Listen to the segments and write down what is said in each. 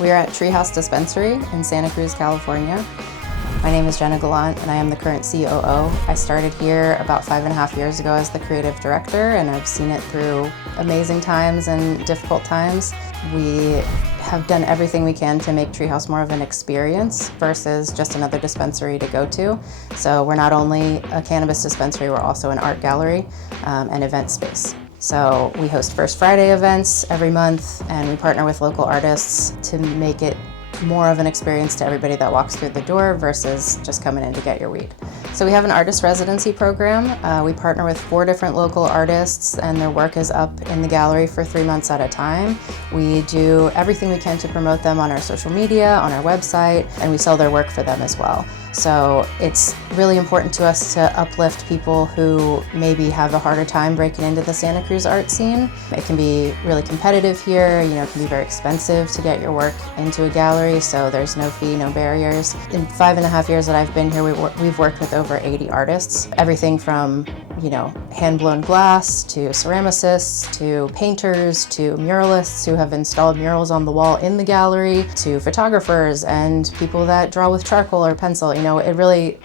We are at Treehouse Dispensary in Santa Cruz, California. My name is Jenna and I am the current COO. I started here about 5.5 years ago as the creative director, and I've seen it through amazing times and difficult times. We have done everything we can to make Treehouse more of an experience versus just another dispensary to go to. So we're not only a cannabis dispensary, we're also an art gallery and event space. So we host First Friday events every month, and we partner with local artists to make it more of an experience to everybody that walks through the door versus just coming in to get your weed. So we have an artist residency program. We partner with 4 different local artists, and their work is up in the gallery for 3 months at a time. We do everything we can to promote them on our social media, on our website, and we sell their work for them as well. So it's really important to us to uplift people who maybe have a harder time breaking into the Santa Cruz art scene. It can be really competitive here, it can be very expensive to get your work into a gallery, so there's no fee, no barriers. In 5.5 years that I've been here, we've worked with over 80 artists. Everything from hand-blown glass, to ceramicists, to painters, to muralists who have installed murals on the wall in the gallery, to photographers and people that draw with charcoal or pencil. It really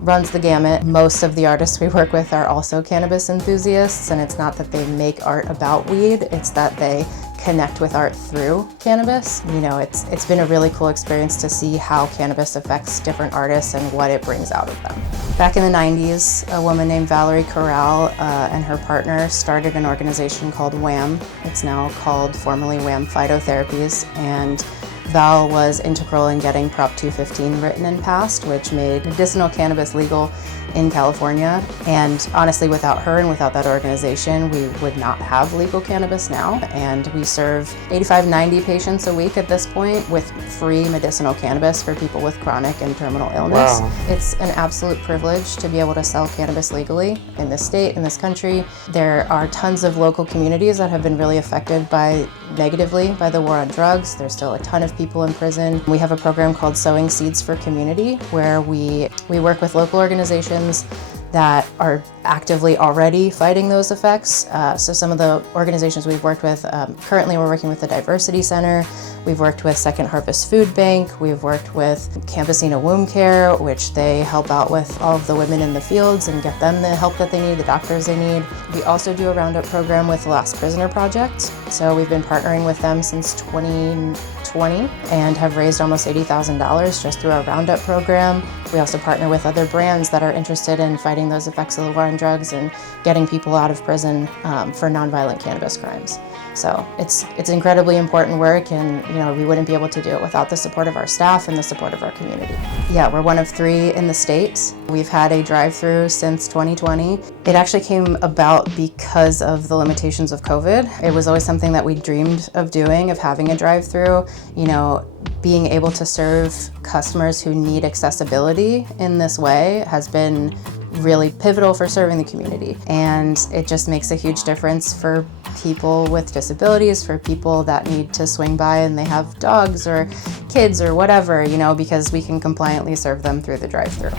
runs the gamut. Most of the artists we work with are also cannabis enthusiasts, and it's not that they make art about weed, it's that they connect with art through cannabis. It's been a really cool experience to see how cannabis affects different artists and what it brings out of them. Back in the 90s, a woman named Valerie Corral and her partner started an organization called WHAM. It's now called formerly WHAM Phytotherapies, and Val was integral in getting Prop 215 written and passed, which made medicinal cannabis legal in California. And honestly, without her and without that organization, we would not have legal cannabis now. And we serve 85, 90 patients a week at this point with free medicinal cannabis for people with chronic and terminal illness. Wow. It's an absolute privilege to be able to sell cannabis legally in this state, in this country. There are tons of local communities that have been really affected negatively by the war on drugs. There's still a ton of people in prison. We have a program called Sowing Seeds for Community, where we work with local organizations that are actively already fighting those effects. So some of the organizations we've worked with, currently we're working with the Diversity Center, we've worked with Second Harvest Food Bank, we've worked with Campesina Womb Care, which they help out with all of the women in the fields and get them the help that they need, the doctors they need. We also do a roundup program with the Last Prisoner Project. So we've been partnering with them since 2020 and have raised almost $80,000 just through our roundup program. We also partner with other brands that are interested in fighting those effects of the war on drugs and getting people out of prison for nonviolent cannabis crimes. So it's incredibly important work, and we wouldn't be able to do it without the support of our staff and the support of our community. Yeah, we're one of 3 in the state. We've had a drive-through since 2020. It actually came about because of the limitations of COVID. It was always something that we dreamed of doing, of having a drive-through, being able to serve customers who need accessibility in this way has been really pivotal for serving the community. And it just makes a huge difference for people with disabilities, for people that need to swing by and they have dogs or kids or whatever, because we can compliantly serve them through the drive-thru.